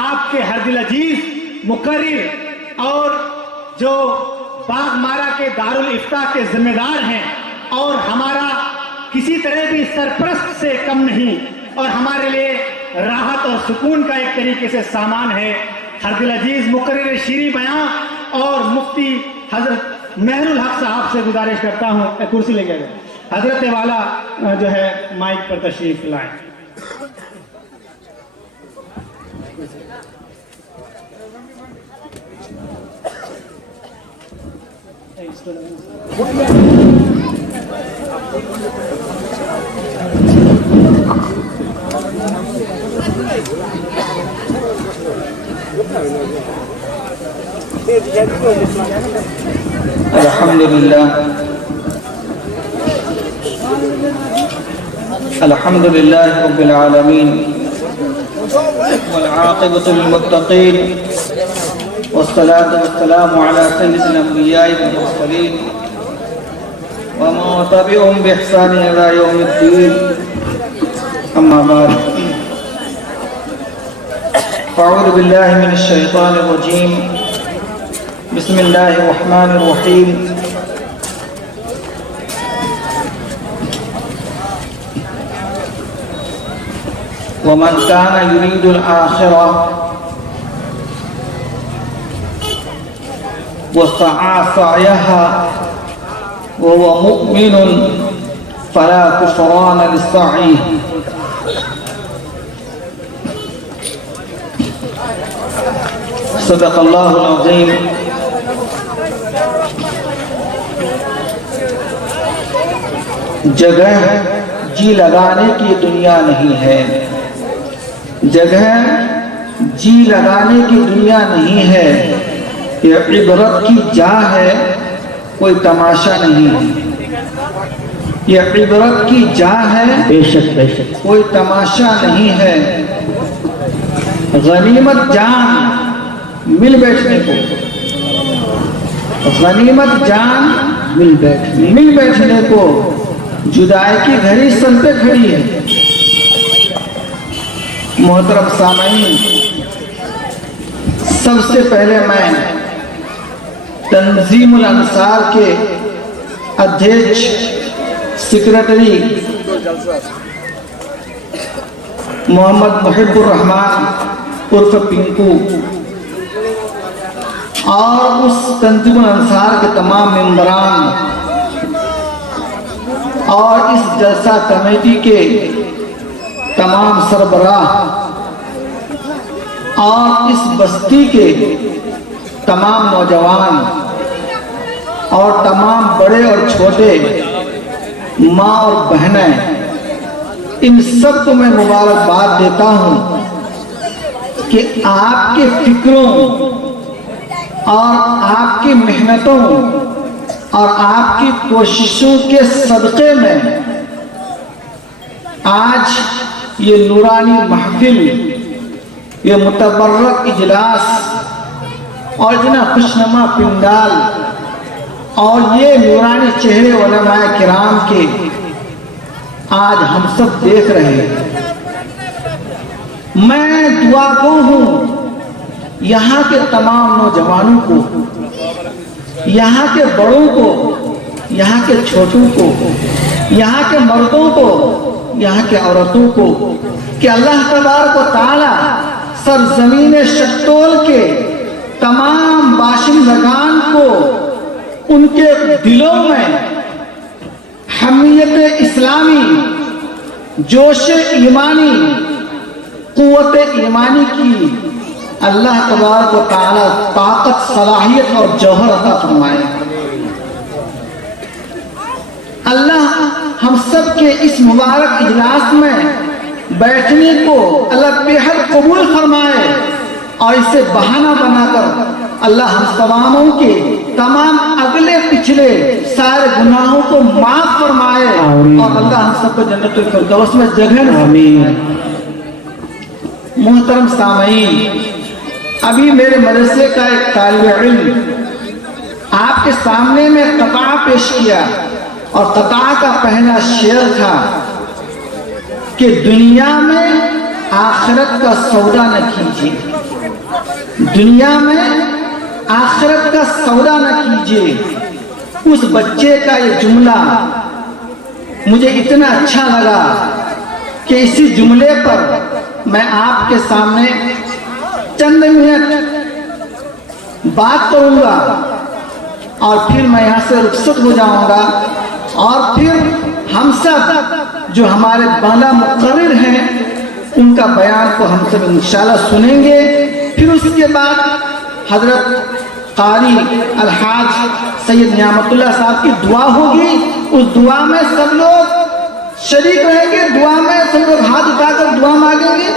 آپ کے ہر دل عزیز مقرر اور جو باغ مارا کے دارالفتاح کے ذمہ دار ہیں، اور ہمارا کسی طرح بھی سرپرست سے کم نہیں، اور ہمارے لیے راحت اور سکون کا ایک طریقے سے سامان ہے، ہر دل عزیز مقرر شیریں بیاں اور مفتی حضرت مہر الحق صاحب سے گزارش کرتا ہوں کرسی لے کے حضرت والا جو ہے مائک پر تشریف لائیں۔ الحمد لله رب العالمين والعاقبة للمتقين والصلاة والسلام على سيد الأنبياء والمرسلين ومن تبعهم بإحسان إلى يوم الدين أما بعد أعوذ بالله من الشيطان الرجيم بسم الله الرحمن الرحيم ومن كان يريد الآخرة وسعى سعيها وهو مؤمن فلا كفران للسعي صدق اللہ العظیم۔ جگہ جی لگانے کی دنیا نہیں ہے، جگہ جی لگانے کی دنیا نہیں ہے، یہ عبرت کی جا ہے، کوئی تماشا نہیں ہے، یہ عبرت کی جا ہے، بے شک بے شک، کوئی تماشا نہیں ہے۔ غنیمت جان مل بیٹھنے کو، غنیمت جان مل بیٹھنے کو، جدائی کی گھڑی سر پہ کھڑی ہے۔ محترم سامعین، سب سے پہلے میں تنظیم الانصار کے ادھیش سیکرٹری محمد محب الرحمان عرف پنکو اور اس تنظیم الانصار کے تمام ممبران اور اس جلسہ کمیٹی کے تمام سربراہ اور اس بستی کے تمام نوجوان اور تمام بڑے اور چھوٹے، ماں اور بہنیں، ان سب کو میں مبارکباد دیتا ہوں کہ آپ کے فکروں اور آپ کی محنتوں اور آپ کی کوششوں کے صدقے میں آج یہ نورانی محفل، یہ متبرک اجلاس اور اتنا خوشنما پنڈال اور یہ نورانی چہرے علماء کرام کے آج ہم سب دیکھ رہے ہیں۔ میں دعا گو ہوں یہاں کے تمام نوجوانوں کو، یہاں کے بڑوں کو، یہاں کے چھوٹوں کو، یہاں کے مردوں کو، یہاں کے عورتوں کو، کہ اللہ تبارک و تعالی سرزمین شتول کے تمام باشندگان کو ان کے دلوں میں حمیت اسلامی، جوش ایمانی، قوت ایمانی کی اللہ تبارک و تعالی طاقت، صلاحیت اور جوہر عطا فرمائے۔ اللہ ہم سب کے اس مبارک اجلاس میں بیٹھنے کو اللہ بے حد قبول فرمائے اور اسے بہانہ بنا کر اللہ ہم تماموں کے تمام اگلے پچھلے سارے گناہوں کو معاف فرمائے اور اللہ ہم سب کو جنت الفردوس میں جگہ آمین۔ محترم سامعین، ابھی میرے مدرسے کا ایک طالب علم آپ کے سامنے میں قطعہ پیش کیا اور قطعہ کا پہلا شعر تھا کہ دنیا میں آخرت کا سودا نہ کیجیے، دنیا میں آخرت کا سودا نہ کیجیے. اس بچے کا یہ جملہ مجھے اتنا اچھا لگا کہ اسی جملے پر میں آپ کے سامنے چند منٹ بات کروں گا اور پھر میں یہاں سے رخصت ہو جاؤں گا. اور پھر ہم سب جو ہمارے بالا مقرر ہیں ان کا بیان کو ہم سب انشاءاللہ سنیں گے. پھر اس کے بعد حضرت قاری الحاج سید نعمت اللہ صاحب کی دعا ہوگی. اس دعا میں سب لوگ شریک رہیں گے. دعا میں سب لوگ ہاتھ اٹھا کر دعا مانگیں گے.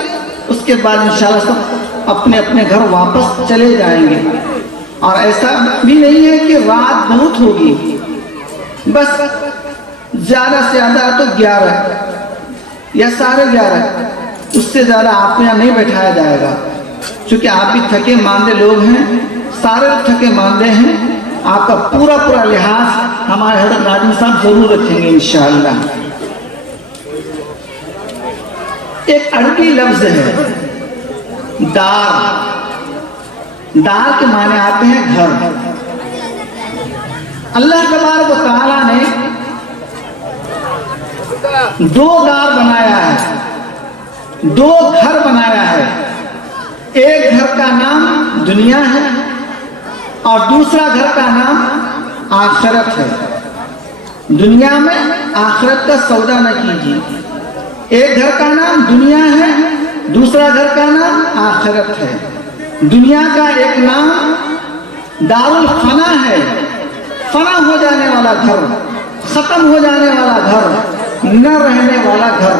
اس کے بعد انشاءاللہ سب اپنے اپنے گھر واپس چلے جائیں گے. اور ایسا بھی نہیں ہے کہ رات بہت ہوگی, بس زیادہ سے زیادہ تو 11 یا 11:30, اس سے زیادہ آپ کو یہاں نہیں بیٹھایا جائے گا. چونکہ آپ بھی تھکے ماندے لوگ ہیں, سارے تھکے ماندے ہیں. آپ کا پورا لحاظ ہمارے حضرت ناظم صاحب ضرور رکھیں گے انشاءاللہ. ایک عربی لفظ ہے دار. دار کے معنی آتے ہیں گھر. اللہ تبارک و تعالیٰ نے 2 دار بنایا ہے, 2 گھر بنایا ہے. ایک گھر کا نام دنیا ہے اور دوسرا گھر کا نام آخرت ہے. دنیا میں آخرت کا سودا نہ کیجیے. ایک گھر کا نام دنیا ہے, دوسرا گھر کا نام آخرت ہے. دنیا کا ایک نام دار الفنا ہے, فنا ہو جانے والا گھر, ختم ہو جانے والا گھر, نہ رہنے والا گھر.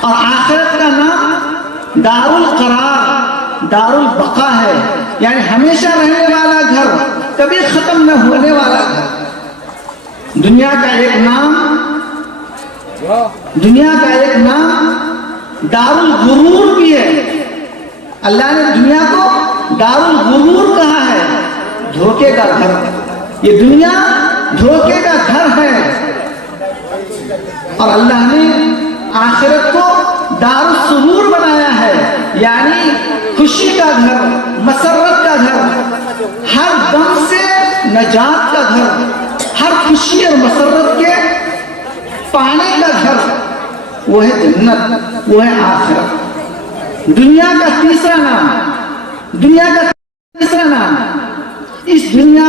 اور آخرت کا نام دار القرار, دار البقا ہے, یعنی ہمیشہ رہنے والا گھر, کبھی ختم نہ ہونے والا گھر. دنیا کا ایک نام دار الغرور بھی ہے. اللہ نے دنیا کو دار الغرور کہا ہے, دھوکے کا گھر. یہ دنیا دھوکے کا گھر ہے. اور اللہ نے آخرت کو دار السرور بنایا ہے, یعنی خوشی کا گھر, مسرت کا گھر, ہر غم سے نجات کا گھر, ہر خوشی اور مسرت کے پانے کا گھر. وہ ہے جنت, وہ ہے آخرت. دنیا کا تیسرا نام, اس دنیا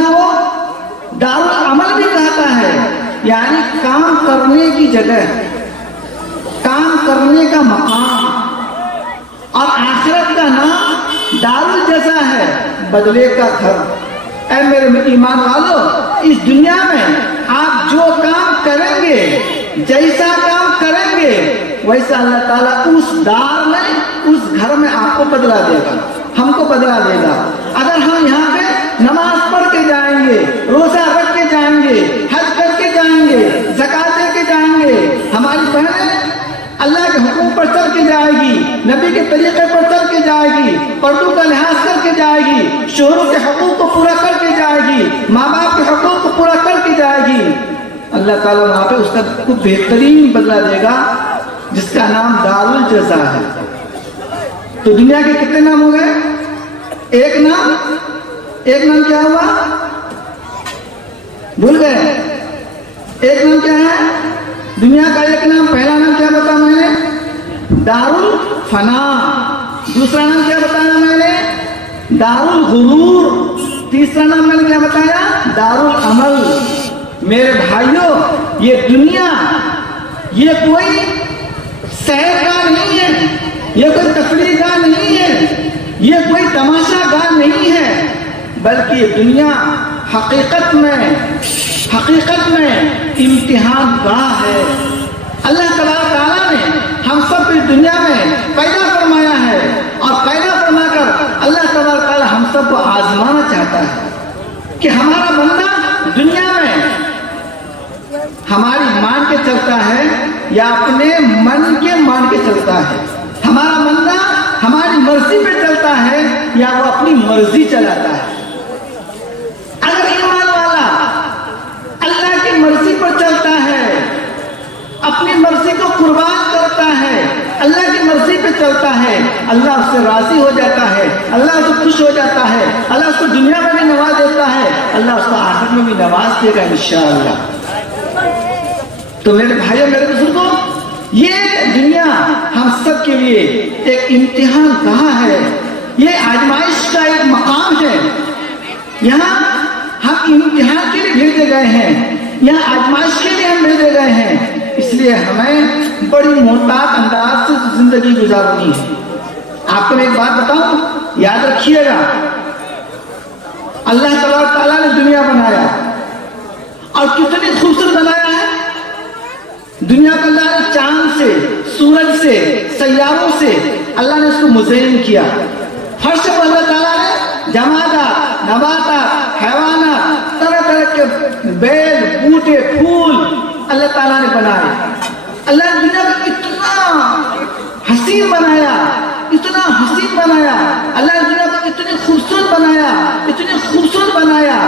کو دار العمل بھی کہتا ہے, یعنی کام کرنے کی جگہ, کام کرنے کا مقام. اور آخرت کا نام دار الجزا ہے, بدلے کا گھر. اے میرے ایمان والو, اس دنیا میں آپ جو کام کریں گے, جیسا کام کریں گے, ویسا اللہ تعالیٰ اس دار میں, اس گھر میں آپ کو بدلا دے گا, ہم کو بدلا دے گا. اگر ہم یہاں پہ نماز پڑھ کے جائیں گے, روزہ رکھ کے جائیں گے, حج کر کے جائیں گے, زکات دے کے جائیں گے, ہماری بہنیں اللہ کے حقوق پر چل کے جائے گی, نبی کے طریقے پر چل کے جائے گی, پردوں کا لحاظ کر کے جائے گی, شوہروں کے حقوق کو پورا کر کے جائے گی, ماں باپ کے حقوق کو پورا کر کے جائے گی, اللہ تعالیٰ وہاں پہ اس کا کوئی بہترین بدلہ دے گا, جس کا نام دار الجزا ہے. تو دنیا کے کتنے نام ہو گئے؟ ایک نام کیا ہوا؟ بھول گئے؟ ایک نام کیا ہے دنیا کا؟ ایک نام, پہلا نام کیا بتایا میں نے؟ دار الفنا. دوسرا نام کیا بتایا میں نے؟ دار الغرور. تیسرا نام میں نے کیا بتایا؟ دار العمل. میرے بھائیوں, یہ دنیا یہ کوئی سیر گاہ نہیں ہے, یہ کوئی تفریح گاہ نہیں ہے, یہ کوئی تماشا گاہ نہیں ہے, بلکہ یہ دنیا حقیقت میں امتحان گاہ ہے. اللہ تعالیٰ نے ہم سب اس دنیا میں پیدا فرمایا ہے, اور پیدا فرما کر اللہ تعالیٰ ہم سب کو آزمانا چاہتا ہے کہ ہمارا بندہ دنیا میں ہماری مان کے چلتا ہے یا اپنے من کے مان کے چلتا ہے. ہمارا بندہ ہماری مرضی پہ چلتا ہے یا وہ اپنی مرضی چلاتا ہے. اگر ایمان والا اللہ کی مرضی پر چلتا ہے, اپنی مرضی کو قربان کرتا ہے, اللہ کی مرضی پہ چلتا ہے, اللہ اس سے راضی ہو جاتا ہے، اللہ اس سے خوش ہو جاتا ہے، اللہ اس کو دنیا میں بھی نواز دیتا ہے، اللہ اس کو آخرت میں بھی نواز دے گا انشاءاللہ۔ تو میرے بھائیوں میرے بزرگوں، یہ دنیا ہم سب کے لیے ایک امتحان گاہ ہے، یہ آزمائش کا ایک مقام ہے۔ یہاں ہم امتحان کے لیے بھیجے گئے ہیں، یہاں آزمائش کے لیے ہم بھیجے گئے ہیں، اس لیے ہمیں بڑی محتاط انداز سے زندگی گزارنی ہے۔ آپ کو میں ایک بات بتاؤں، یاد رکھیے گا، اللہ تبارک تعالیٰ نے دنیا بنایا اور کتنی خوبصورت بنایا ہے۔ دنیا کو اللہ نے چاند سے، سورج سے، سیاروں سے اللہ نے اس کو مزین کیا۔ فرش پر اللہ تعالیٰ نے جمادات، نباتات، حیوانات، طرح طرح کے بیل، بوٹے، پھول اللہ تعالیٰ نے بنائے۔ اللہ نے دنیا کو اتنا حسین بنایا، اتنا حسین بنایا، اللہ نے دنیا کو اتنی خوبصورت بنایا، اتنی خوبصورت بنایا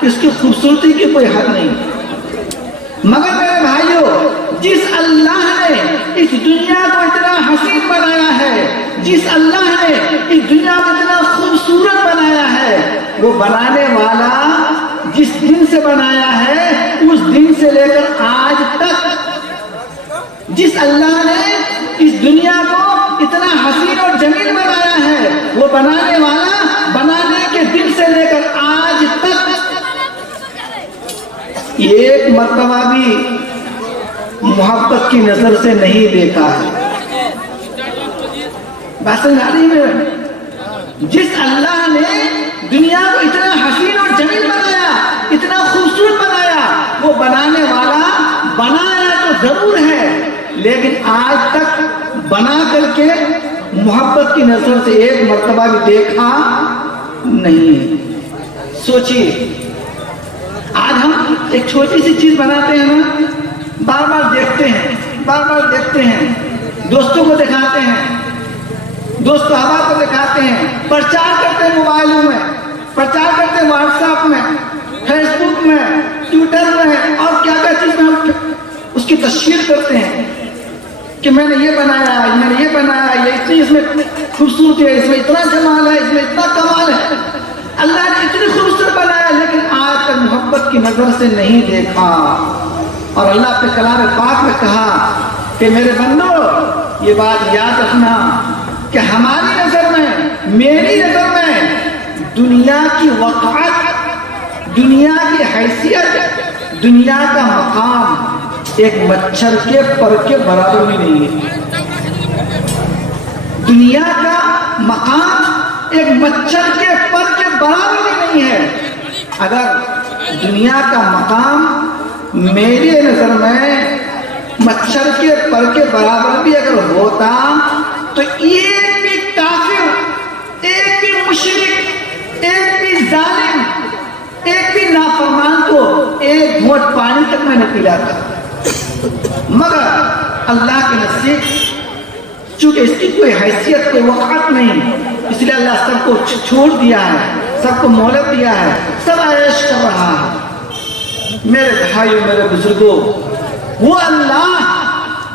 کہ اس کی خوبصورتی کی کوئی حد نہیں۔ مگر میرے بھائیوں، جس اللہ نے اس دنیا کو اتنا حسین بنایا ہے، جس اللہ نے اس دنیا کو اتنا خوبصورت بنایا ہے، وہ بنانے والا جس دن سے بنایا ہے اس دن سے لے کر آج تک، جس اللہ نے اس دنیا کو اتنا حسین اور جمیل بنایا ہے، وہ بنانے والا بنانے کے دن سے لے کر آج تک ایک مرتبہ بھی محبت کی نظر سے نہیں دیکھا ہے۔ بات سمجھ آ رہی ہے؟ جس اللہ نے دنیا کو اتنا حسین اور جمیل بنایا، اتنا خوبصورت بنایا، وہ بنانے والا بنایا تو ضرور ہے، لیکن آج تک بنا کر کے محبت کی نظر سے ایک مرتبہ بھی دیکھا نہیں۔ سوچیے، آج ہم ایک چھوٹی سی چیز بناتے ہیں نا، بار بار دیکھتے ہیں، بار بار دیکھتے ہیں، دوستوں کو دکھاتے ہیں، دوست احباب کو دکھاتے ہیں، پرچار کرتے ہیں موبائلوں میں، پرچار کرتے ہیں واٹس ایپ میں، فیس بک میں، ٹویٹر میں، اور کیا کیا چیز میں ہم اس کی تشہیر کرتے ہیں کہ میں نے یہ بنایا، میں نے یہ بنایا، یہ اتنی اس میں خوبصورتی ہے، اس میں اتنا جمال ہے، اس میں اتنا کمال ہے۔ اللہ نے اتنی خوبصورت بنایا، لیکن آج تک محبت کی نظر سے نہیں دیکھا۔ اور اللہ اپنے کلام پاک میں کہا کہ میرے بندو، یہ بات یاد رکھنا کہ ہماری نظر میں، میری نظر میں، دنیا کی وقعت، دنیا کی حیثیت، دنیا کا مقام ایک مچھر کے پر کے برابر بھی نہیں ہے۔ دنیا کا مقام ایک مچھر کے پر کے برابر بھی نہیں ہے۔ اگر دنیا کا مقام میری نظر میں مچھر کے پر کے برابر بھی اگر ہوتا تو ایک بھی کافر، ایک بھی مشرک، ایک بھی ظالم، ایک بھی نافرمان کو ایک گھونٹ پانی تک میں نے پلاتا۔ مگر اللہ کے نصیب، چونکہ اس کی کوئی حیثیت، کوئی وقت نہیں، اس لیے اللہ سب کو چھوڑ دیا ہے، سب کو مہلت دیا ہے، سب عیش کر رہا ہے۔ میرے بھائیوں میرے بزرگوں، وہ اللہ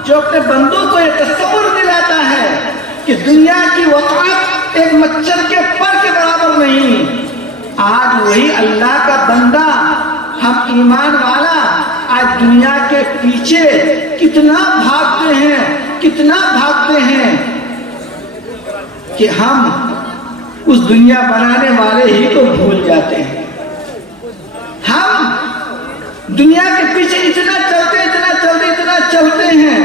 جو اپنے بندوں کو یہ تصور دلاتا ہے کہ دنیا کی وقعت ایک مچھر کے پر کے برابر نہیں، آج وہی اللہ کا بندہ، ہم ایمان والا، آج دنیا کے پیچھے کتنا بھاگتے ہیں، کتنا بھاگتے ہیں کہ ہم اس دنیا بنانے والے ہی کو بھول جاتے ہیں۔ ہم دنیا کے پیچھے اتنا چلتے ہیں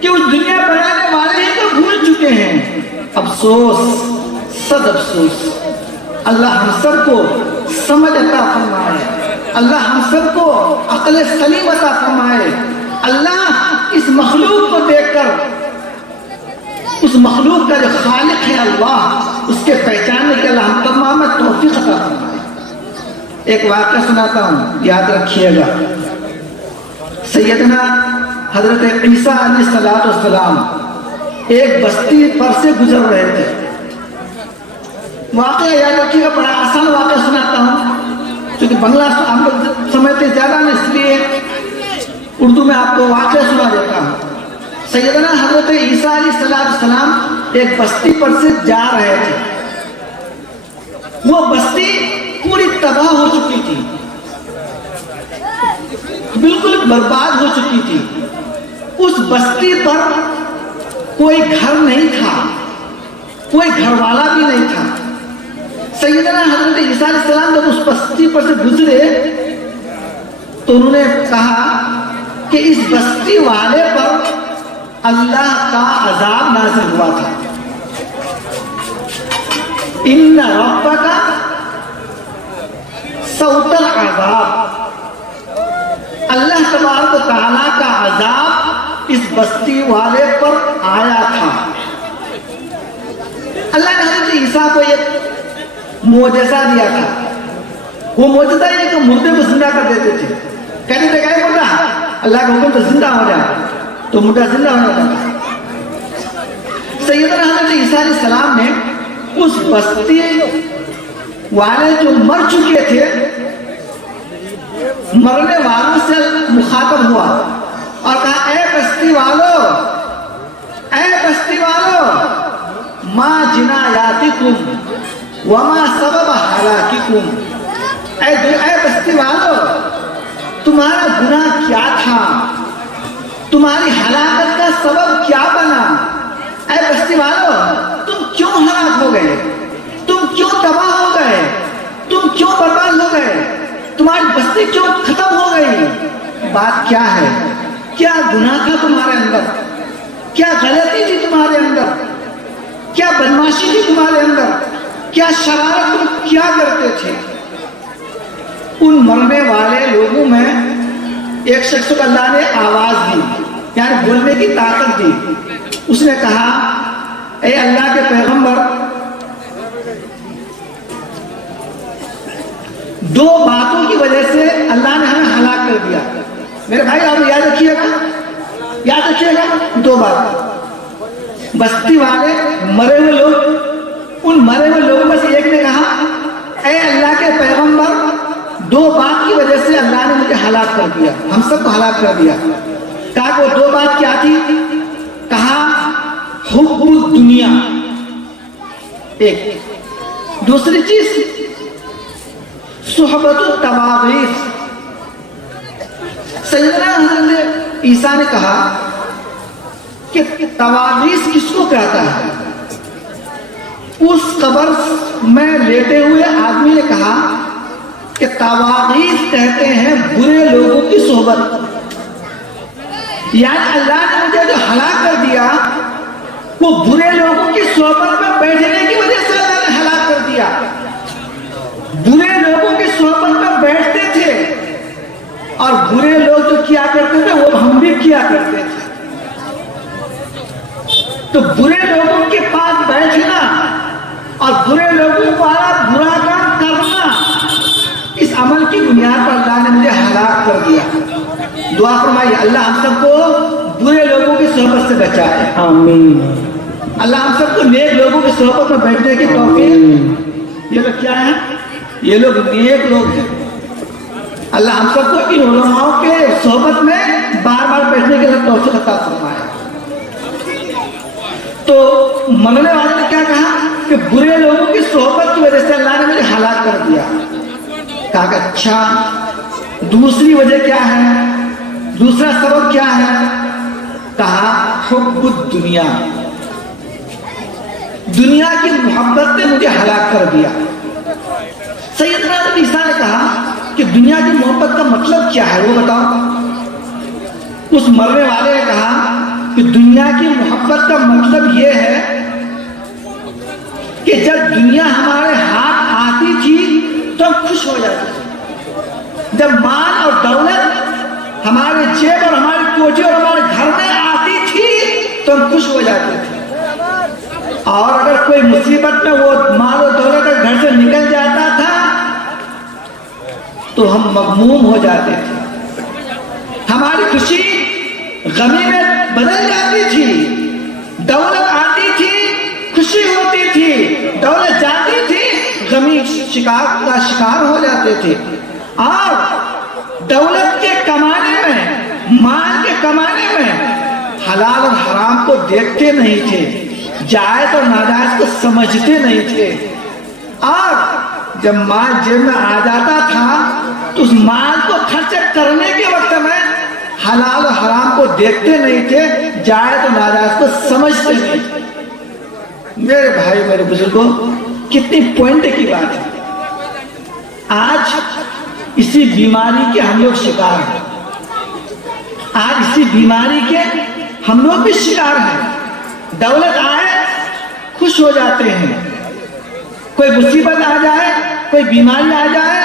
کہ اس دنیا بنانے والے ہی کو بھول چکے ہیں۔ افسوس، صد افسوس۔ اللہ ہم سب کو سمجھ عطا فرمائے، اللہ ہم سب کو عقل سلیم عطا فرمائے۔ اللہ اس مخلوق کو دیکھ کر، اس مخلوق کا جو خالق ہے اللہ، اس کے پہچاننے کے اللہ ہم تمام میں توفیق عطا فرمائے۔ ایک واقعہ سناتا ہوں، یاد رکھیے گا۔ سیدنا حضرت عیسیٰ علیہ السلام ایک بستی پر سے گزر رہے تھے۔ واقعہ یاد رکھیے گا، بڑا آسان واقعہ سناتا ہوں، کیونکہ بنگلہ ہم لوگ سمجھتے زیادہ نہیں، اس لیے اردو میں آپ کو واقعہ سنا دیتا ہوں۔ سیدنا حضرت عیسیٰ علیہ السلام ایک بستی پر سے جا رہے تھے. وہ بستی پوری تباہ ہو چکی تھی, بالکل برباد ہو چکی تھی. اس بستی پر کوئی گھر نہیں تھا, کوئی گھر والا بھی نہیں تھا. سیدنا حضرت عیسیٰ علیہ السلام جب اس بستی پر سے گزرے تو انہوں نے کہا کہ اس بستی والے پر اللہ کا عذاب نازل ہوا تھا. ان ربک صوت العذاب, اللہ تبارک و تعالیٰ کا عذاب اس بستی والے پر آیا تھا. اللہ نے حضرت عیسیٰ کو ایک معجزہ دیا تھا. وہ معجزہ یہ کہ مردے کو زندہ کر دیتے تھے. کہتے تھے کہ مردہ, اللہ کا حکم تو زندہ ہو جائے, تو مردہ زندہ ہو جاتا تھا. سیدنا حضرت عیسیٰ علیہ السلام نے اس بستی والے جو مر چکے تھے, مرنے والوں سے مخاطب ہوا اور کہا اے بستی والو, اے بستی والو, ما جنایاتکم وما سبب ہلاککم. اے بستی والو, تمہارا گناہ کیا تھا, تمہاری ہلاکت کا سبب کیا بنا؟ اے بستی والو, تم کیوں ہلاک ہو گئے, تم کیوں تباہ ہو گئے, تم کیوں برباد ہو گئے, تمہاری بستی کیوں ختم ہو گئی؟ بات کیا ہے؟ کیا گناہ تھا تمہارے اندر, کیا غلطی تھی تمہارے اندر, کیا بدماشی تھی تمہارے اندر, کیا شرارت تم کیا کرتے تھے؟ ان مرنے والے لوگوں میں ایک شخص کو اللہ نے آواز دی, یعنی بولنے کی طاقت دی. اس نے کہا اے اللہ کے پیغمبر, دو باتوں کی وجہ سے اللہ نے ہمیں ہلاک کر دیا. میرے بھائی آپ یاد رکھیے گا, یاد رکھیے گا دو بات. بستی والے مرے ہوئے لوگ, ان مرے ہوئے لوگوں میں سے ایک نے کہا اے اللہ کے پیغمبر, دو بات کی وجہ سے اللہ نے مجھے ہلاک کر دیا, ہم سب کو ہلاک کر دیا. کہا کہ وہ دو بات کیا تھی؟ کہا حب الدنیا ایک, دوسری چیز صحبت التواغیث. سیدنا حضرت عیسیٰ نے کہا کہ تواغیث کس کو کہتا ہے؟ اس قبر میں لیٹے ہوئے آدمی نے کہا کہ تواغیث کہتے ہیں برے لوگوں کی صحبت. یعنی اللہ نے مجھے جو ہلاک کر دیا وہ برے لوگوں کی صحبت میں بیٹھنے کی وجہ سے اللہ نے ہلاک کر دیا. برے لوگوں کی صحبت میں بیٹھتے تھے اور برے لوگ جو کیا کرتے تھے وہ ہم بھی کیا کرتے تھے. تو برے لوگوں کے پاس بیٹھنا اور برے لوگوں والا برا کام کرنا, اس عمل کی بنیاد پر اللہ نے مجھے ہلاک کر دیا. دعا فرمائیے اللہ ہم سب کو برے لوگوں کی صحبت سے بچائے, آمین. اللہ ہم سب کو نیک لوگوں کی صحبت میں بیٹھنے کی توفیق. یہ لوگ کیا ہیں؟ یہ لوگ نیک لوگ ہیں. اللہ ہم سب کو ان علماء کے صحبت میں بار بار بیٹھنے کے لیے توفیق عطا فرمائے. تو مرنے والے نے کیا کہا کہ برے لوگوں کی صحبت کی وجہ سے اللہ نے مجھے ہلاک کر دیا. کہا کہ اچھا دوسری وجہ کیا ہے, دوسرا سبب کیا ہے؟ کہا حب الدنیا, دنیا کی محبت نے مجھے ہلاک کر دیا. سیدنا عیسیٰ نے کہا کہ دنیا کی محبت کا مطلب کیا ہے وہ بتاؤ. اس مرنے والے نے کہا کہ دنیا کی محبت کا مطلب یہ ہے کہ جب دنیا ہمارے ہاتھ آتی تھی تو ہم خوش ہو جاتے تھے. جب مال اور دولت ہمارے جیب اور ہماری کوٹھی اور ہمارے گھر میں آتی تھی تو ہم خوش ہو جاتے تھے. اور اگر کوئی مصیبت میں وہ مال و دولت گھر سے نکل جاتا تھا تو ہم مغموم ہو جاتے تھے. ہماری خوشی غمی میں بدل جاتی تھی. دولت آتی تھی خوشی ہوتی تھی, دولت جاتی تھی غمی کا شکار ہو جاتے تھے. اور دولت کے کمانے میں, مال کے کمانے میں حلال اور حرام کو دیکھتے نہیں تھے. جائز اور ناجائز کو سمجھتے نہیں تھے، اور جب مال جیب میں آ جاتا تھا تو اس مال کو خرچ کرنے کے وقت میں حلال اور حرام کو دیکھتے نہیں تھے، جائز اور ناجائز کو سمجھتے نہیں تھے۔ میرے بھائی میرے بزرگوں، کتنی پوائنٹ کی بات ہے۔ آج اسی بیماری کے ہم لوگ شکار ہیں، آج اسی بیماری کے ہم لوگ بھی شکار ہیں۔ دولت آئے خوش ہو جاتے ہیں، کوئی مصیبت آ جائے، کوئی بیماری آ جائے،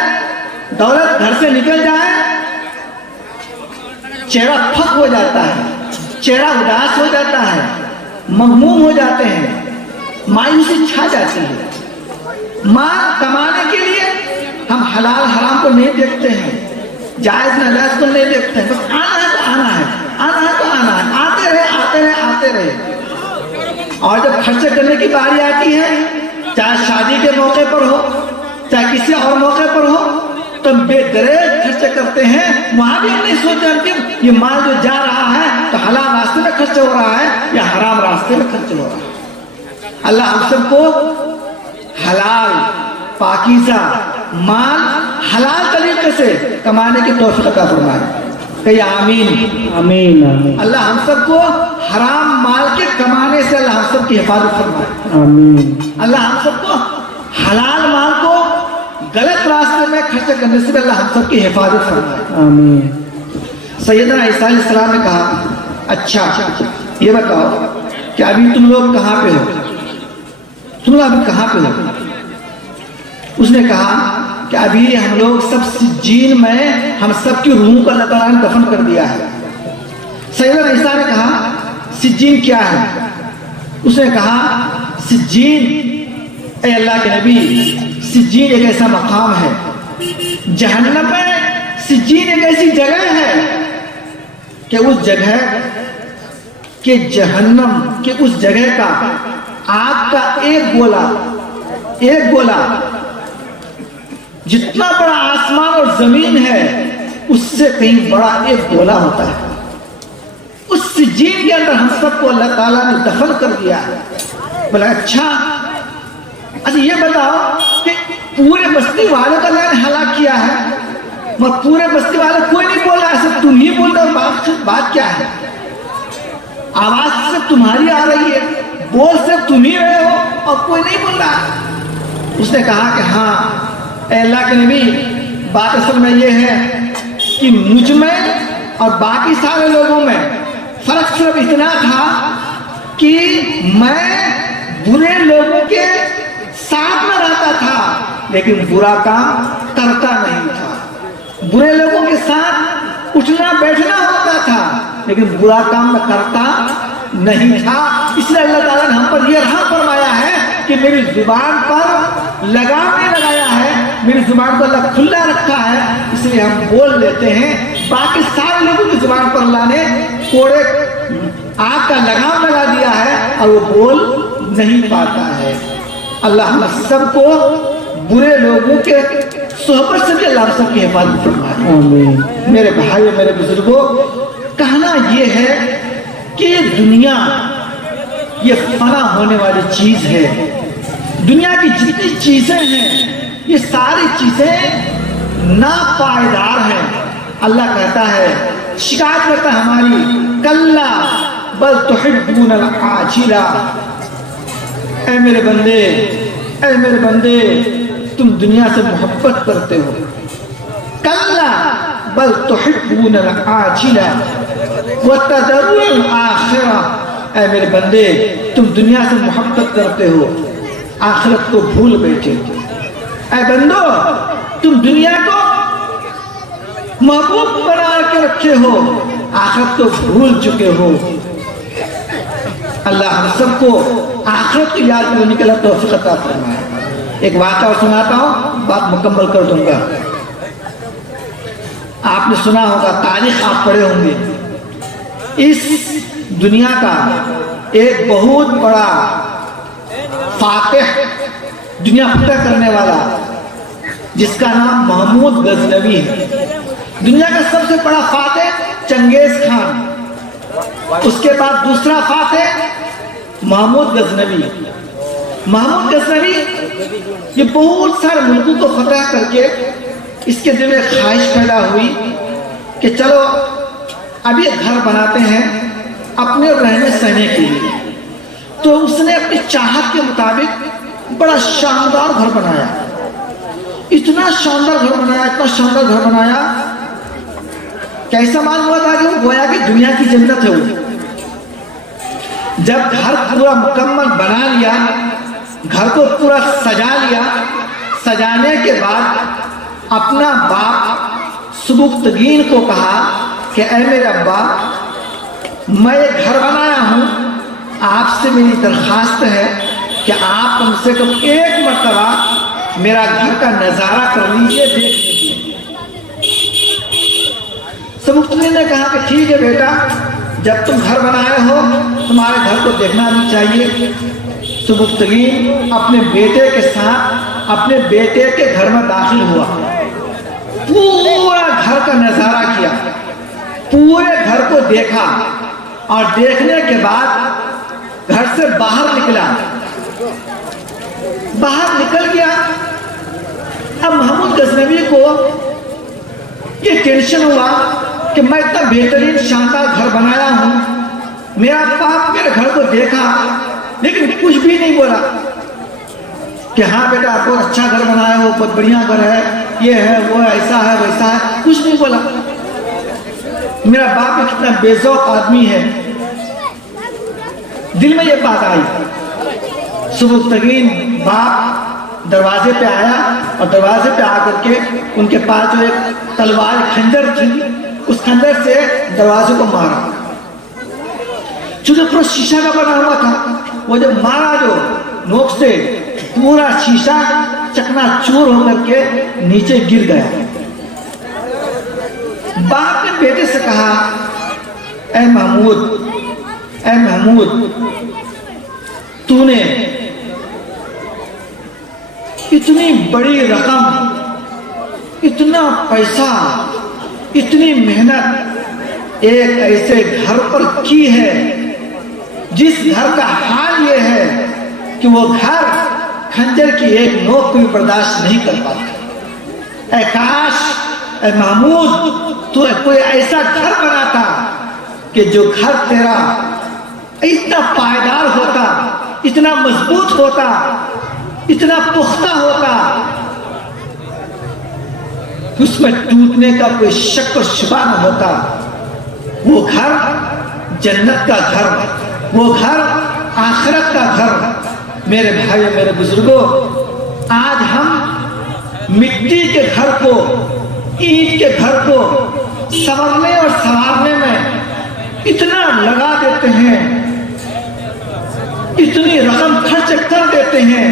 دولت گھر سے نکل جائے، چہرہ پھک ہو جاتا ہے، چہرہ اداس ہو جاتا ہے، مغموم ہو جاتے ہیں، مایوسی چھا جاتی ہے۔ مال کمانے کے لیے ہم حلال حرام کو نہیں دیکھتے ہیں، جائز ناجائز کو نہیں دیکھتے ہیں، بس آنا ہے تو آنا ہے، آنا ہے تو آنا ہے، آتے رہے آتے رہے آتے رہے۔ اور جب خرچ کرنے کی باری آتی ہے، چاہے شادی کے موقع پر ہو، چاہے کسی اور موقع پر ہو، تو بے دریغ خرچ کرتے ہیں۔ وہاں بھی ہم نہیں سوچتے کہ یہ مال جو جا رہا ہے تو حلال راستے میں خرچ ہو رہا ہے یا حرام راستے میں خرچ ہو رہا ہے۔ اللہ ہم سب کو حلال پاکیزہ مال حلال طریقے سے کمانے کی توفیق عطا فرمائے، کہیے آمین آمین آمین اللہ ہم سب کو حرام مال کے کمانے سے اللہ ہم سب کی حفاظت فرمائے، آمین اللہ ہم سب کو حلال مال کو غلط راستے میں خرچ کرنے سے بھی اللہ ہم سب کی حفاظت فرمائے، آمین۔ سیدنا عیسیٰ علیہ السلام نے کہا اچھا یہ بتاؤ کہ ابھی تم لوگ کہاں پہ ہو، تم لوگ ابھی کہاں پہ ہو؟ اس نے کہا کہ ابھی ہم لوگ سب سجین میں ہم سب کی روحوں کو اللہ تعالیٰ نے دفن کر دیا ہے۔ سیدنا عیسیٰ نے کہا سجین کیا ہے؟ اس نے کہا سجین اے اللہ کے نبی، سجین ایک ایسا مقام ہے، جہنم میں سجین ایک ایسی جگہ ہے کہ اس جگہ کہ جہنم کے اس جگہ کا آگ کا ایک گولا جتنا بڑا آسمان اور زمین ہے اس سے کہیں بڑا ایک گولا ہوتا ہے، اس سجین کے اندر ہم سب کو اللہ تعالیٰ نے دفن کر دیا ہے۔ بولا اچھا یہ بتاؤ کہ پورے بستی والوں کا اللہ نے ہلاک کیا ہے، مگر پورے بستی والے کوئی نہیں بول رہا ہے، صرف تم ہی بول رہے ہو، بات کیا ہے؟ آواز صرف تمہاری آ رہی ہے، بول صرف تم ہی رہے ہو اور کوئی نہیں بول رہا ہے۔ اس نے کہا کہ ہاں اے اللہ کے نبی، بات اصل میں یہ ہے کہ مجھ میں اور باقی سارے لوگوں میں فرق صرف اتنا تھا کہ میں برے لوگوں کے ساتھ میں رہتا تھا لیکن برا کام کرتا نہیں تھا، برے لوگوں کے ساتھ اٹھنا بیٹھنا ہوتا تھا لیکن برا کام میں کرتا نہیں تھا۔ اس لیے اللہ تعالیٰ نے ہم پر یہ رحم فرمایا ہے کہ میری زبان پر لگام نہیں لگایا ہے، میری زبان کو اللہ کھلا رکھا ہے، اس لیے ہم بول لیتے ہیں۔ باقی سارے لوگوں کی زبان پر اللہ نے کوڑے آگ کا لگام لگا دیا ہے اور وہ بول نہیں پاتا ہے۔ اللہ ہم سب کو برے لوگوں کے صحبت سے بھی اللہ ہم سب کی حفاظت فرمائے، آمین۔ میرے بھائی میرے بزرگوں، کہنا یہ ہے کہ یہ دنیا یہ فنا ہونے والی چیز ہے، دنیا کی جتنی چیزیں ہیں یہ ساری چیزیں ناپائیدار ہیں۔ اللہ کہتا ہے، شکایت کرتا ہے ہماری، کلا بل تحبون العاجلہ، اے میرے بندے اے میرے بندے تم دنیا سے محبت کرتے ہو، کلا بل تحبون العاجلہ وتذرون الآخرہ، اے میرے بندے تم دنیا سے محبت کرتے ہو آخرت کو بھول بیٹھے ہو۔ اے بندو تم دنیا کو محبوب بنا کے رکھے ہو، آخرت کو بھول چکے ہو۔ اللہ ہم سب کو آخرت کی یاد کرنے کے لیے توفیق عطا فرمائے۔ ایک واقعہ سناتا ہوں، بات مکمل کر دوں گا۔ آپ نے سنا ہوگا، تاریخ آپ پڑھے ہوں گے، اس دنیا کا ایک بہت بڑا فاتح، دنیا فتح کرنے والا، جس کا نام محمود غزنوی ہے۔ دنیا کا سب سے بڑا فاتح چنگیز خان، اس کے بعد دوسرا فاتح محمود غزنوی یہ بہت سارے ملکوں کو فتح کر کے اس کے دل میں خواہش پیدا ہوئی کہ چلو اب یہ گھر بناتے ہیں اپنے رہنے سہنے کے لیے. تو اس نے اپنی چاہت کے مطابق بڑا شاندار گھر بنایا, اتنا شاندار گھر بنایا کیسا معلوم ہوا تھا کہ وہ گویا کہ دنیا کی جنت ہے. وہ جب گھر پورا مکمل بنا لیا, گھر کو پورا سجا لیا, سجانے کے بعد اپنا باپ سبکتگین کو کہا کہ اے میرے ابا, میں ایک گھر بنایا ہوں, آپ سے میری درخواست ہے کہ آپ کم سے کم ایک مرتبہ میرا گھر کا نظارہ کر لیجیے, دیکھ لیجیے. سبکتگین نے کہا کہ ٹھیک ہے بیٹا, جب تم گھر بنائے ہو تمہارے گھر کو دیکھنا بھی چاہیے. سبکتگین اپنے بیٹے کے ساتھ اپنے بیٹے کے گھر میں داخل ہوا, پورا گھر کا نظارہ کیا, پورے گھر کو دیکھا, اور دیکھنے کے بعد گھر سے باہر نکل گیا. اب محمود غزنوی کو یہ ٹینشن ہوا کہ میں اتنا بہترین شاندار گھر بنایا ہوں, میرا باپ میرے گھر کو دیکھا لیکن کچھ بھی نہیں بولا کہ ہاں بیٹا آپ بہت اچھا گھر بنایا ہو, بہت بڑھیا گھر ہے, یہ ہے وہ ایسا ہے ویسا ہے, کچھ نہیں بولا. میرا باپ کتنا بے ذوق آدمی ہے. دل میں یہ بات آئی. سبکتگین باپ دروازے پہ آیا اور دروازے پہ آ کر کے ان کے پاس جو ایک تلوار خنجر تھی, اس خنجر سے دروازے کو مارا. چونکہ پورا شیشہ کا بنا ہوا تھا, وہ جب مارا جو نوک سے پورا شیشہ چکنا چور ہو کر کے نیچے گر گیا. باپ نے بیٹے سے کہا اے محمود تو نے اتنی بڑی رقم, اتنا پیسہ, اتنی محنت ایک ایسے گھر پر کی ہے جس گھر کا حال یہ ہے کہ وہ گھر خنجر کی ایک نوک کو بھی برداشت نہیں کر پاتا. اے کاش اے محمود تو کوئی ایسا گھر بناتا کہ جو گھر تیرا اتنا پائیدار ہوتا, اتنا مضبوط ہوتا, اتنا پختہ ہوتا, اس میں ٹوٹنے کا کوئی شک و شبہ نہ ہوتا. وہ گھر جنت کا گھر, وہ گھر آخرت کا گھر. میرے بھائی میرے بزرگوں, آج ہم مٹی کے گھر کو, اینٹ کے گھر کو سنورنے اور سنوارنے میں اتنا لگا دیتے ہیں, اتنی رقم خرچ کر دیتے ہیں,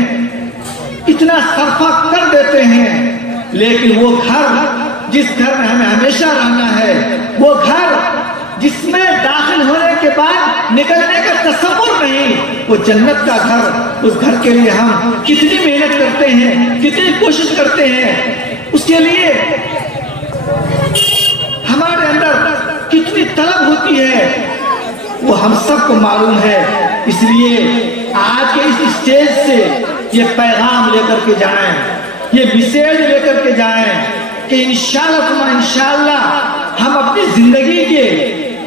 اتنا صرفہ کر دیتے ہیں, لیکن وہ گھر جس گھر میں ہمیں ہمیشہ رہنا ہے, وہ گھر جس میں داخل ہونے کے بعد نکلنے کا تصور نہیں, وہ جنت کا گھر. اس گھر کے لیے ہم کتنی محنت کرتے ہیں, کتنی کوشش کرتے ہیں, اس کے لیے ہمارے اندر کتنی طلب ہوتی ہے, وہ ہم سب کو معلوم ہے. اس لیے آج کے اس اسٹیج سے یہ پیغام لے کر کے جائیں, یہ میسیج لے کر کے جائیں کہ انشاءاللہ ہم اپنی زندگی کے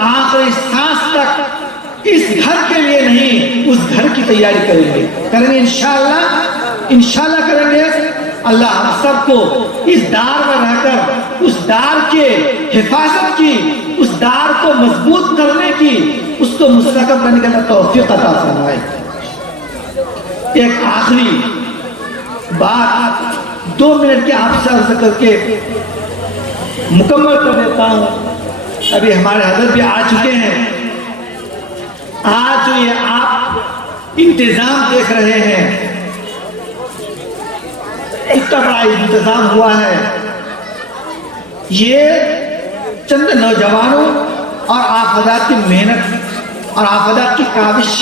آخری سانس تک اس گھر کے لیے نہیں, اس گھر کی تیاری کریں گے انشاءاللہ کریں گے. اللہ ہم سب کو اس دار میں رہ کر اس دار کے حفاظت کی, اس دار کو مضبوط کرنے کی, اس کو مستحکم کرنے کا توفیق عطا فرمائے. ایک آخری بات 2 منٹ کے آپ سے عرض کر کے مکمل کر دیتا ہوں. ابھی ہمارے حضرت بھی آ چکے ہیں. آج جو یہ آپ انتظام دیکھ رہے ہیں, اتنا بڑا انتظام ہوا ہے, یہ چند نوجوانوں اور آپ حضرات کی محنت اور آپ حضرات کی کاوش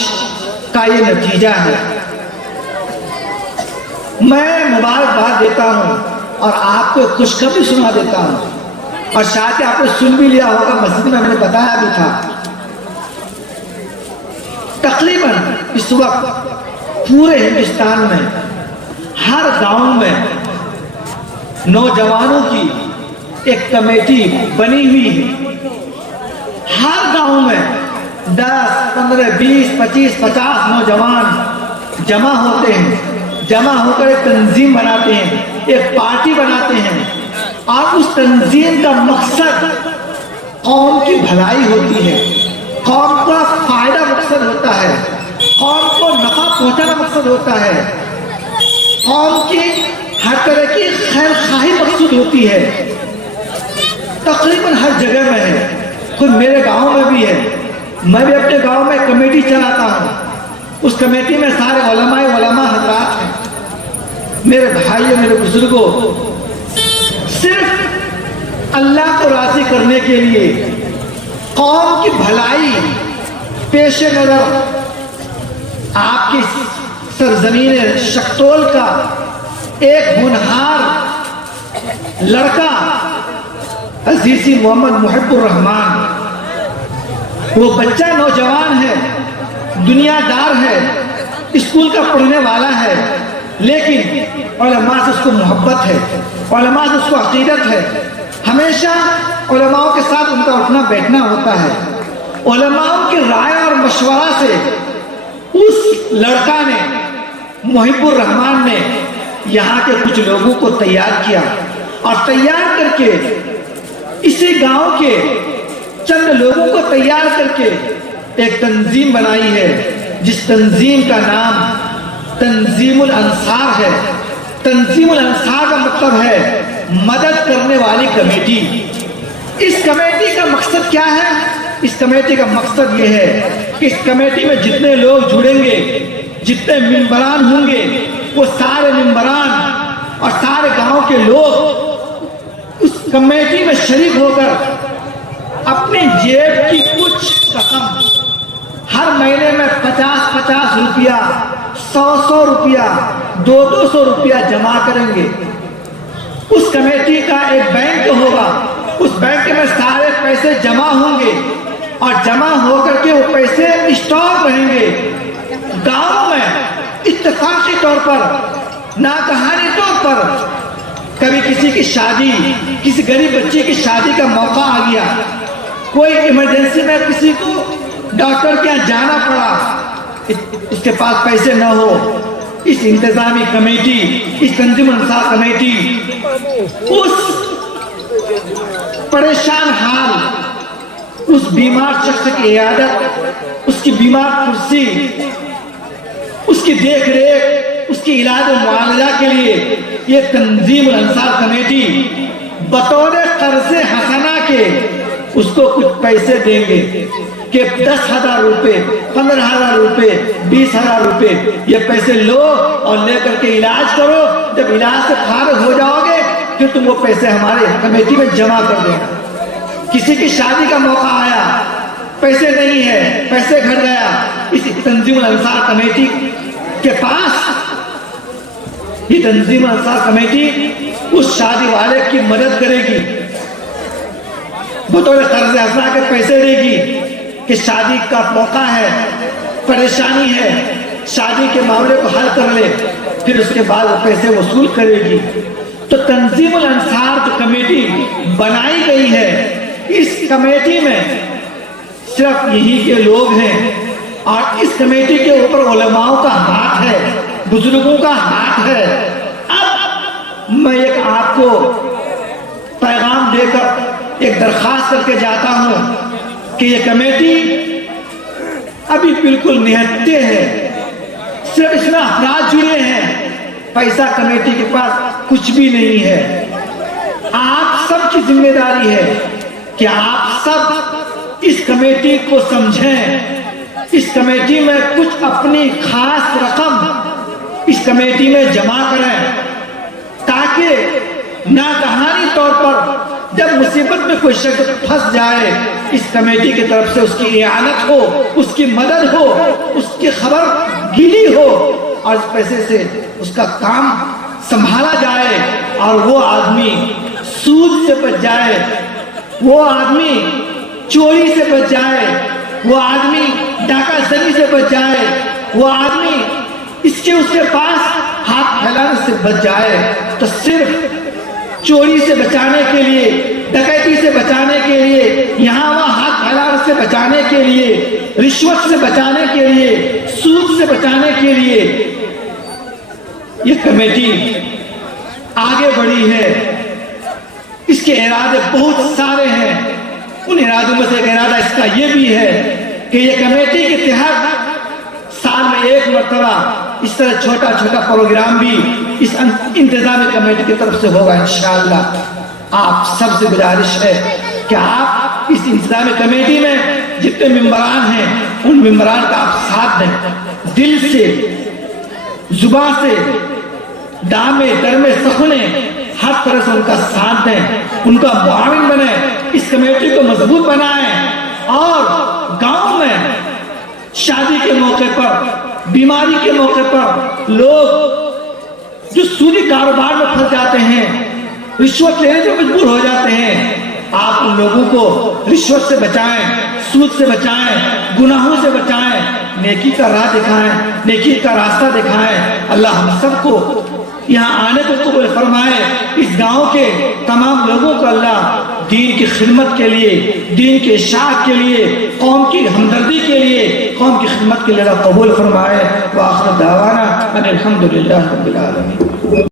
کا یہ نتیجہ ہے. میں مبارکباد دیتا ہوں اور آپ کو خوشخبری سنا دیتا ہوں, اور شاید آپ نے سن بھی لیا ہوگا, مسجد میں نے بتایا بھی تھا. تقریباً اس وقت پورے ہندوستان میں ہر گاؤں میں نوجوانوں کی ایک کمیٹی بنی ہوئی ہے. ہر گاؤں میں 10, 15, 20, 25, 50 نوجوان جمع ہوتے ہیں. جمع ہو کر ایک تنظیم بناتے ہیں, ایک پارٹی بناتے ہیں, اور اس تنظیم کا مقصد قوم کی بھلائی ہوتی ہے, قوم کا فائدہ مقصد ہوتا ہے, قوم کو نفع پہنچانا مقصد ہوتا ہے, قوم کی ہر طرح کی خیر خواہی مقصود ہوتی ہے. تقریباً ہر جگہ میں ہے, خود میرے گاؤں میں بھی ہے. میں بھی اپنے گاؤں میں کمیٹی چلاتا ہوں. اس کمیٹی میں سارے علماء حضرات ہیں, میرے بھائیوں, میرے بزرگوں. صرف اللہ کو راضی کرنے کے لیے, قوم کی بھلائی پیش نظر, آپ کی سرزمین شکتول کا ایک ہونہار لڑکا عزیزی محمد محب الرحمان, وہ بچہ نوجوان ہے, دنیا دار ہے, اسکول کا پڑھنے والا ہے, لیکن علماء سے اس کو محبت ہے, علماء سے اس کو عقیدت ہے. ہمیشہ علماء کے ساتھ ان کا اٹھنا بیٹھنا ہوتا ہے. علماء کی رائے اور مشورہ سے اس لڑکا نے, محب الرحمان نے, یہاں کے کچھ لوگوں کو تیار کیا, اور تیار کر کے اسی گاؤں کے چند لوگوں کو تیار کر کے ایک تنظیم بنائی ہے, جس تنظیم کا نام تنظیم الانصار ہے. تنظیم الانصار کا مطلب ہے مدد کرنے والی کمیٹی. اس کمیٹی کا مقصد کیا ہے؟ اس کمیٹی کا مقصد یہ ہے کہ اس کمیٹی میں جتنے لوگ جڑیں گے, جتنے ممبران ہوں گے, وہ سارے ممبران اور سارے گاؤں کے لوگ اس کمیٹی میں شریک ہو کر اپنی جیب کی کچھ رقم ہر مہینے میں 50 روپیہ, 100 روپیہ, 200 روپیہ جمع کریں گے. اس کمیٹی کا ایک بینک ہوگا, اس بینک میں سارے پیسے جمع ہوں گے, اور جمع ہو کر کے وہ پیسے اسٹاک رہیں گے. گاؤں میں اتفاقی طور پر, ناگہانی طور پر کبھی کسی کی شادی, کسی غریب بچی کی شادی کا موقع آ گیا, کوئی ایمرجنسی میں کسی کو ڈاکٹر کے یہاں جانا پڑا, اس کے پاس پیسے نہ ہو, اس انتظامی کمیٹی, اس تنظیم الانصار کمیٹی اس پریشان حال, اس بیمار شخص کی عیادت, اس کی بیمار کرسی, اس کی دیکھ ریکھ, اس کی علاج و معالجہ کے لیے یہ تنظیم الانصار کمیٹی بطور قرض حسنہ کے اس کو کچھ پیسے دیں گے کہ 10,000 روپے, 15,000 روپے, 20,000 روپے, یہ پیسے لو اور لے کر کے علاج کرو. جب علاج سے فارغ ہو جاؤ گے پھر تم وہ پیسے ہمارے کمیٹی میں جمع کر دینا. کسی کی شادی کا موقع آیا, پیسے نہیں ہے, پیسے گھٹ گیا, اس تنظیم الانصار کمیٹی کے پاس یہ تنظیم الانصار کمیٹی اس شادی والے کی مدد کرے گی, بطور قرض حسنہ کے پیسے دے گی کہ شادی کا موقع ہے, پریشانی ہے, شادی کے معاملے کو حل کر لے, پھر اس کے بعد وہ پیسے وصول کرے گی. تو تنظیم الانصار جو کمیٹی بنائی گئی ہے, اس کمیٹی میں صرف یہی کے لوگ ہیں, اور اس کمیٹی کے اوپر علماء کا ہاتھ ہے, بزرگوں کا ہاتھ ہے. اب میں ایک آپ کو پیغام دے کر ایک درخواست کر کے جاتا ہوں کہ یہ کمیٹی ابھی بالکل نہتے ہے, صرف اس میں افراد جڑے ہیں, پیسہ کمیٹی کے پاس کچھ بھی نہیں ہے. آپ سب کی ذمہ داری ہے کہ آپ سب اس کمیٹی کو سمجھیں, اس کمیٹی میں کچھ اپنی خاص رقم اس کمیٹی میں جمع کریں, تاکہ ناگہانی طور پر جب مصیبت میں کوئی شخص پھنس جائے, اس کمیٹی کی طرف سے اس کی اعانت ہو, اس کی مدد ہو, اس کی خبر گیری ہو, اور اس پیسے سے اس کا کام سنبھالا جائے, اور وہ آدمی سود سے بچ جائے, وہ آدمی چوری سے بچ جائے, وہ آدمی ڈاکہ زنی سے بچ جائے, وہ آدمی اس کے پاس ہاتھ پھیلانے سے بچ جائے تو صرف چوری سے بچانے کے لیے، ڈکیتی سے بچانے کے لیے، یہاں وہاں ہاتھ پھیلانے سے بچانے کے لیے، رشوت سے بچانے کے لیے، سود سے بچانے کے لیے یہ کمیٹی آگے بڑھی ہے۔ اس کے ارادے بہت سارے ہیں، ان ارادوں میں سے ایک ارادہ اس کا یہ بھی ہے کہ یہ کمیٹی کے تحت سال میں ایک مرتبہ اس طرح چھوٹا چھوٹا پروگرام بھی اس انتظامی کمیٹی کی طرف سے ہوگا انشاءاللہ۔ آپ سب سے گزارش ہے کہ آپ اس انتظامی کمیٹی میں جتنے ممبران ہیں ان ممبران کا آپ ساتھ دیں، دل سے، زبان سے، دامے درمے سخنے ہر طرح سے ان کا ساتھ دیں، ان کا معاون بنیں، اس کمیٹی کو مضبوط بنائیں، اور گاؤں میں شادی کے موقع پر، بیماری کے موقع پر لوگ جو سودی کاروبار میں پھنس جاتے ہیں، رشوت لینے سے مجبور ہو جاتے ہیں، آپ ان لوگوں کو رشوت سے بچائیں، سود سے بچائیں، گناہوں سے بچائیں، نیکی کا راہ دکھائیں، نیکی کا راستہ دکھائیں۔ اللہ ہم سب کو یہاں آنے کو قبول فرمائے، اس گاؤں کے تمام لوگوں کو اللہ دین کی خدمت کے لیے، دین کے اشاعت کے لیے، قوم کی ہمدردی کے لیے، قوم کی خدمت کے لیے اللہ قبول فرمائے۔ وآخر دعوانا ان الحمدللہ رب العالمین۔